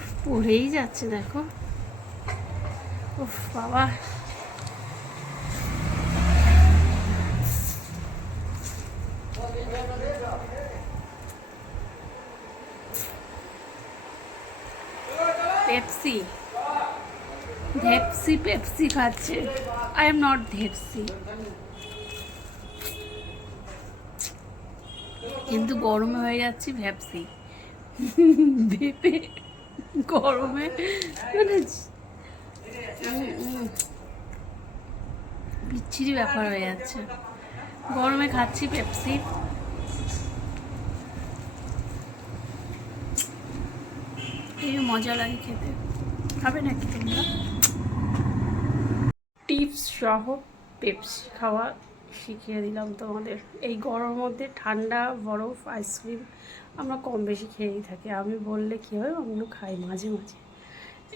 উফ, পড়েই যাচ্ছে দেখো। উফ বাবা, পেপসি ধেপসি পেপসি খাচ্ছে। আই এম নট ধেপসি, কিন্তু গরমে হয়ে যাচ্ছি ভ্যাপসি। ভেপে গরমে মানে বিচ্ছিরি ব্যাপার হয়ে যাচ্ছে। গরমে খাচ্ছি পেপসি। এই মজা লাগে খেতে, খাবে নাকি তোমরা? টিপস সহ পেপসি খাওয়া শিখিয়ে দিলাম তোমাদের। এই গরমের মধ্যে ঠান্ডা বরফ আইসক্রিম আমরা কম বেশি খেয়েই থাকি। আমি বললে কী হয়, অন্য খাই মাঝে মাঝে।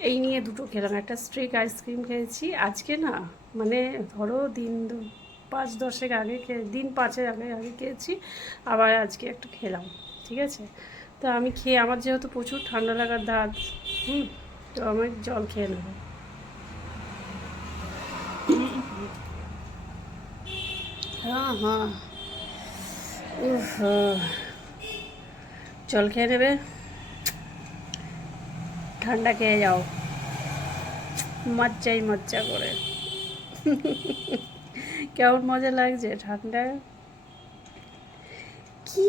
এই নিয়ে দুটো খেলাম, একটা স্ট্রিক আইসক্রিম খেয়েছি আজকে না, মানে ধরো দিন 5-10 আগে দিন 5 আগে আগে খেয়েছি, আবার আজকে একটা খেলাম। ঠিক আছে, তো আমি খেয়ে, আমার যেহেতু প্রচুর ঠান্ডা লাগার দাঁত, তো আমি জল খেয়ে নেবো। হ্যাঁ হ্যাঁ, জল খেয়ে নেবে, ঠান্ডা খেয়ে যাও মজ্জাই মজ্জা করে। কেমন মজা লাগছে ঠান্ডা, কি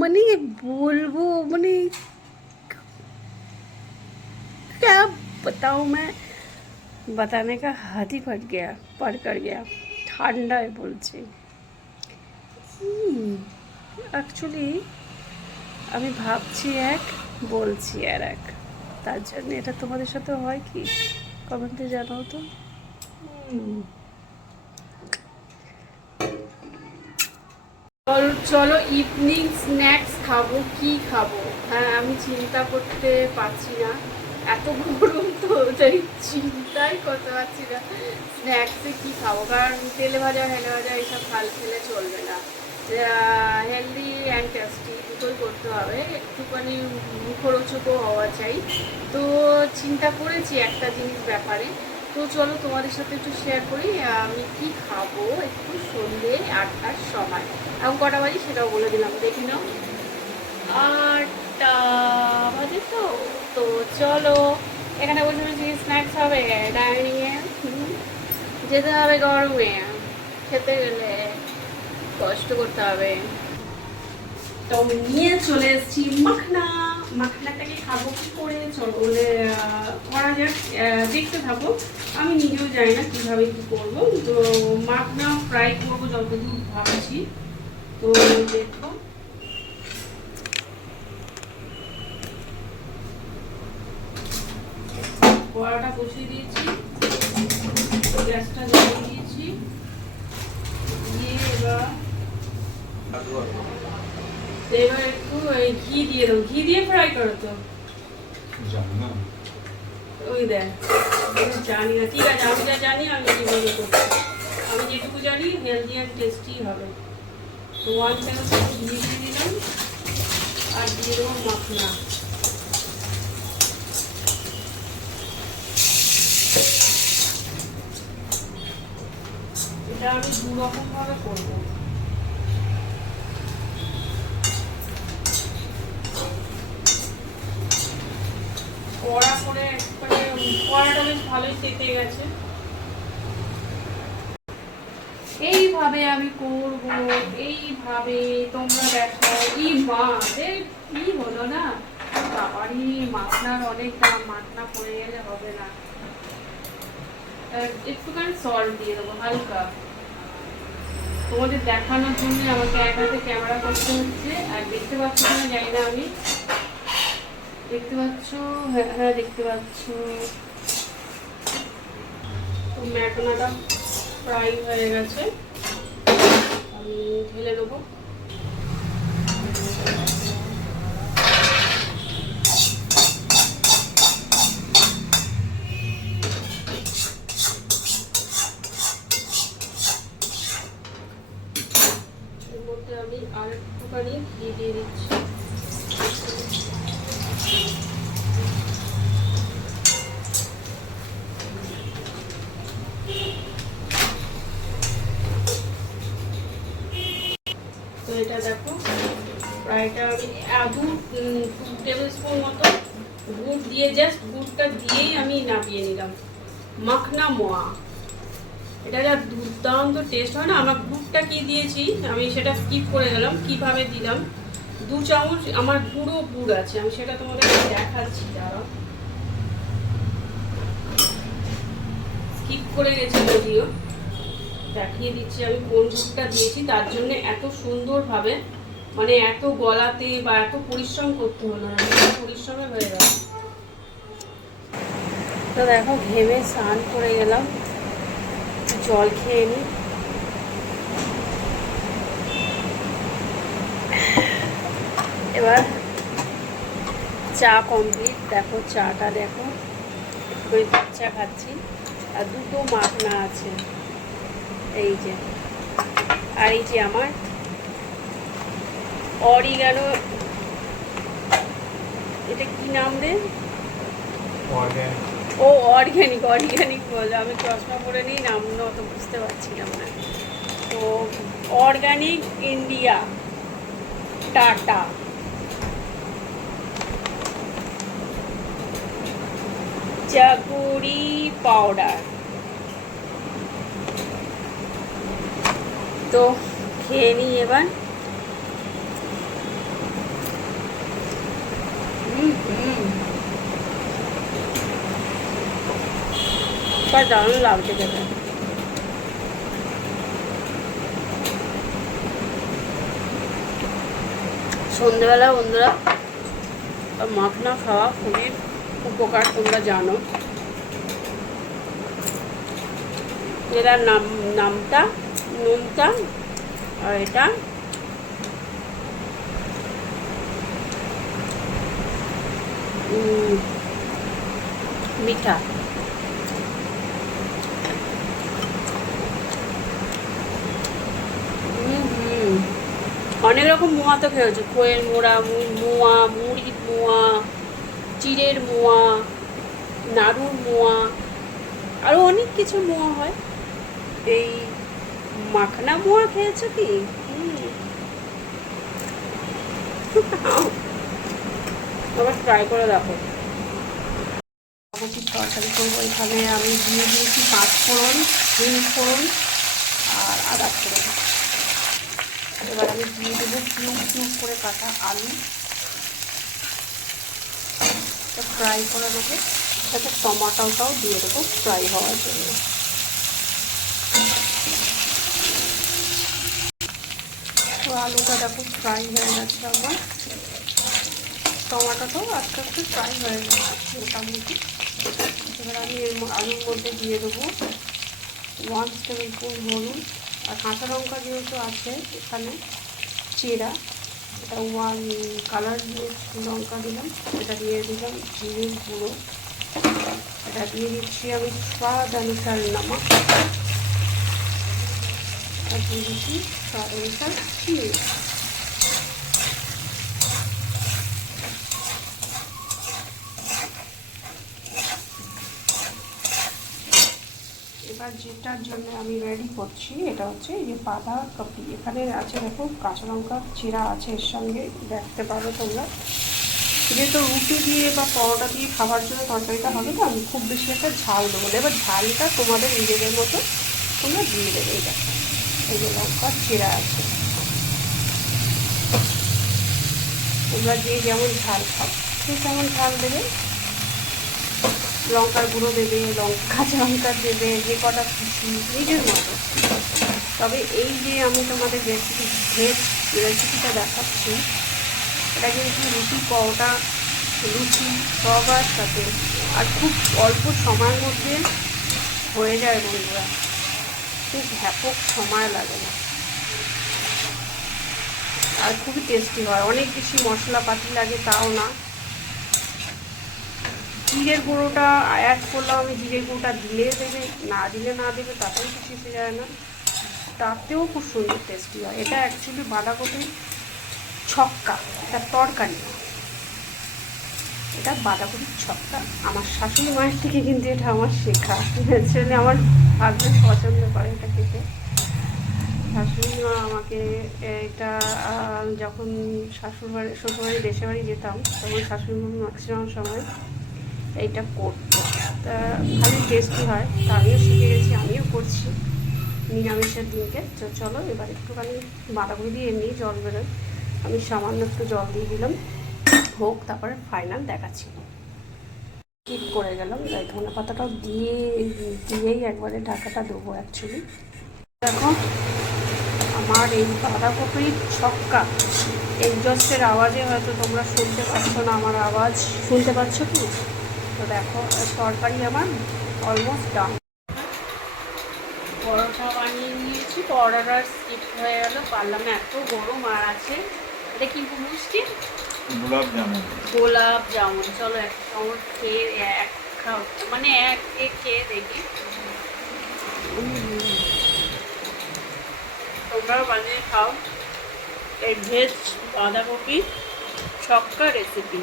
মানে বলবো, মানে क्या बताऊँ मैं, बताने का हाथ ही पड़ कर गया। ঠান্ডায় বলছি অ্যাকচুয়ালি আমি ভাবছি এক, বলছি আর এক, তার জন্য এটা তোমাদের সাথে হয় কি কমেন্টে জানাও তো। চলো ইভিনিং স্ন্যাক্স খাবো, কি খাবো? হ্যাঁ, আমি চিন্তা করতে পারছি না, এত গরম তো তাই চিন্তাই করতে পারছি না স্ন্যাক্সে কী খাবো। কারণ তেলে ভাজা হেলে ভাজা এইসব খেলে চলবে না, হেলদি অ্যান্ড টেস্টি দুটোই করতে হবে, একটুখানি মুখরোচকও হওয়া চাই। তো চিন্তা করেছি একটা জিনিস ব্যাপারে, তো চলো তোমাদের সাথে একটু শেয়ার করি আমি কি খাবো একটু সন্ধ্যে 8টার সময়। এখন কটা বাজে সেটাও বলে দিলাম, দেখি নাও 8টা বাজে। তো তো চলো, এখানে বসে বসে স্ন্যাক্স হবে, ডাইনিংয়ে যেতে হবে, গরমে খেতে গেলে কষ্ট করতে হবে। তো আমি নিয়ে চলে এসেছি মাখনা। মাখনাটাকে খাবো কি করে, চলো বলে করা যাক, দেখতে থাকো। আমি নিজেও জানি না কীভাবে কী করবো, তো মাখনা ফ্রাই করবো যতদূর ভাবছি। তো দেখো, কড়াটা বসিয়ে দিয়েছি, গ্যাসটা জ্বালিয়ে দিয়েছি, দিয়ে এবার একটু ঘি দিয়ে দেবো। ঘি দিয়ে ফ্রাই করো তো? ওই দেখ, জানি না, ঠিক আছে, আমি যা জানি আমি কীভাবে করছি, আমি যেটুকু জানি হেলদি অ্যান্ড টেস্টি হবে। তো 1 টেবিলস্পুন ঘি দিয়ে দিলাম, আর দিয়ে দেবো মাখনা। এটা আমি 2 রকমভাবে করবো। কড়া করে একবারে কড়াটা বেশ ভালোই সেঁকে গেছে। এইভাবে আমি করব, এইভাবে তোমরা দেখো। ই মা, কি হলো না, বাবারই মাখনার অনেক দাম, মাখনা পড়ে গেলে হবে না। একটুখানি সল্ট দিয়ে দেবো হালকা, তোমাদের দেখানোর জন্য আমাকে এক হাতে ক্যামেরা করতে হচ্ছে। আর দেখতে পাচ্ছ না জানি না, আমি দেখতে পাচ্ছ, হ্যাঁ দেখতে পাচ্ছ। তো ম্যাকনাটা ফ্রাই হয়ে গেছে, আমি ঢেলে দেবো। এর মধ্যে আমি আর একটুখানি ঘি দিয়ে দিচ্ছি। আমি 2 টেবিল স্পুন মতো গুড় দিয়ে জাস্ট গুড়টা দিয়েই আমি নামিয়ে নিলাম। মাখনা মোয়া, এটা যা দুর্দান্ত টেস্ট হয় না। আমার গুড়টা কি দিয়েছি আমি সেটা স্কিপ করে গেলাম, কিভাবে দিলাম। 2 চামচ আমার গুঁড়ো গুড় আছে, আমি সেটা তোমাদের দেখাচ্ছি। দাঁড়াও, স্কিপ করে গেছি যদিও, দেখিয়ে দিচ্ছি আমি কোন গুড়টা দিয়েছি। তার জন্য এত সুন্দরভাবে, মানে এত গলাতে বা এত পরিশ্রম করতে হলো না, পরিশ্রমে হয়ে গেল। তো দেখো ঘেমে স্নান করে গেলাম, জল খেয়ে নিই। এবার চা কমপ্লিট। দেখো চাটা দেখো, ওই চা খাচ্ছি আর 2টো মাখনা আছে এই যে। আর এই যে আমার অরিগানো, এটা কি নাম রে? ও অর্গ্যানিক, অর্গ্যানিক বলে, আমি চশমা পরে নিই, নাম অত বুঝতে পারছিলাম না। তো অর্গানিক ইন্ডিয়া টাটা চাকুরি পাউডার। তো খেয়ে নিই এবার। দারুণ লাগছে খেতে। সন্ধ্যেবেলা বন্ধুরা মাখনা খাওয়া খুবই উপকার, তোমরা জানো। এটার নামটা নুনটা, আর এটা মিঠা। অনেক রকম মোয়া তো খেয়েছে, খোয়ের মোয়া, মুড়ির মোয়া, চিড়ের মোয়া, নাড়ুর মোয়া, আরও অনেক কিছু মোয়া হয়। এই মাখনা মোয়া খেয়েছো কি? আবার ট্রাই করে দেখো। তরকারি করবো, এখানে আমি দিয়ে দিয়েছি 5 ফোড়ন, 3 ফোড়ন আর আদা ফোড়ন। এবার আমি দিয়ে দেবো কিউব করে কাটা আলু, ফ্রাই করে দেবো। সাথে টমাটোটাও দিয়ে দেবো ফ্রাই হওয়ার জন্য। তো আলুটা দেখো ফ্রাই হয়ে গেছে আমার, টমাটোটাও আস্তে আস্তে ফ্রাই হয়ে গেছে মোটামুটি। এবার আমি আলুর মধ্যে দিয়ে দেবো 1 টেবিল স্পুন হলুদ, আর কাঁচা লঙ্কা যেহেতু আছে এখানে চেরা, এটা 1 কালার লঙ্কা দিলাম। এটা দিয়ে দিলাম জিরের গুঁড়ো, এটা দিয়ে দিচ্ছি আমি স্বাদ অনুসার নমক, আর দিয়ে দিচ্ছি স্বাদ অনুসার চিনি। এবার যেটার জন্য আমি রেডি করছি এটা হচ্ছে এই যে বাঁধাকপি। এখানে আছে দেখো কাঁচা লঙ্কা চিরা আছে এর সঙ্গে, দেখতে পারো তোমরা। যেহেতু রুটি দিয়ে বা পরোটা দিয়ে খাবার জন্য তরকারিটা হবে না, আমি খুব বেশি একটা ঝাল দেবো না। এবার ঝালটা তোমাদের নিজেদের মতো তোমরা দিয়ে দেবে। এটা এই যে লঙ্কা চিরা আছে, তোমরা যে যেমন ঝাল খাও সে তেমন ঝাল দেবে। লঙ্কার গুঁড়ো দেবে, কাঁচা লঙ্কা দেবে, যে কটা খুশি নিজের মতো। তবে এই যে আমি তোমাদের ভেজ রেসিপিটা দেখাচ্ছি, এটা কিন্তু রুটি, পরোটা, লুচি সবার সাথে, আর খুব অল্প সময়ের মধ্যে হয়ে যায় বন্ধুরা, খুব ব্যাপক সময় লাগে না, আর খুবই টেস্টি হয়। অনেক বেশি মশলাপাতি লাগে তাও না। জিরের গুঁড়োটা অ্যাড করলাম আমি, জিরের গুঁড়োটা দিলে দেবে, না দিলে না দেবে, তাতেও কিছু এসে যায় না, তাতেও খুব সুন্দর টেস্টি হয়। এটা অ্যাকচুয়ালি বাঁধাকপির ছক্কা, এটা তরকারি না, এটা বাঁধাকপির ছক্কা। আমার শাশুড়ি মায়ের থেকে কিন্তু এটা আমার শেখা, অ্যাকচুয়ালি আমার হাজব্যান্ড পছন্দ করে এটা খেতে। শাশুড়ি মা আমাকে এটা যখন শ্বশুরবাড়ি দেশের বাড়ি যেতাম তখন শাশুড়ি মা ম্যাক্সিমাম সময় এইটা করতো। তা ভালোই টেস্টি হয়, তা আমিও শিখে গেছি, আমিও করছি নিরামিষের দিনকে। তো চলো এবার একটুখানি বাঁধাকপি দিয়ে এমনি জল বেরোয়, আমি সামান্য একটু জল দিয়ে দিলাম, হোক তারপরে ফাইনাল দেখাচ্ছি। স্কিপ করে গেলাম, তাই ধনে পাতাটাও দিয়েই একবারে ঢাকাটা দেবো অ্যাকচুয়ালি। দেখো আমার এই বাঁধাকপির ছক্কা, এক্সজস্টের আওয়াজে হয়তো তোমরা শুনতে পাচ্ছ না, আমার আওয়াজ শুনতে পাচ্ছ কি? তো দেখো তরকারি আমার অলমোস্ট ডান। পরোটা বানিয়ে নিয়েছি, পরোটা স্কিপ হয়ে গেল, পারলাম না, এত গরম আর আছে। এটা কি মিষ্টি? গোলাপ জামুন। গোলাপ জামুন। চলো এক চামচ খেয়ে মানে এক খেয়ে দেখি। তোমরাও বানিয়ে খাও এই ভেজ বাঁধাকপি ছক্কা রেসিপি।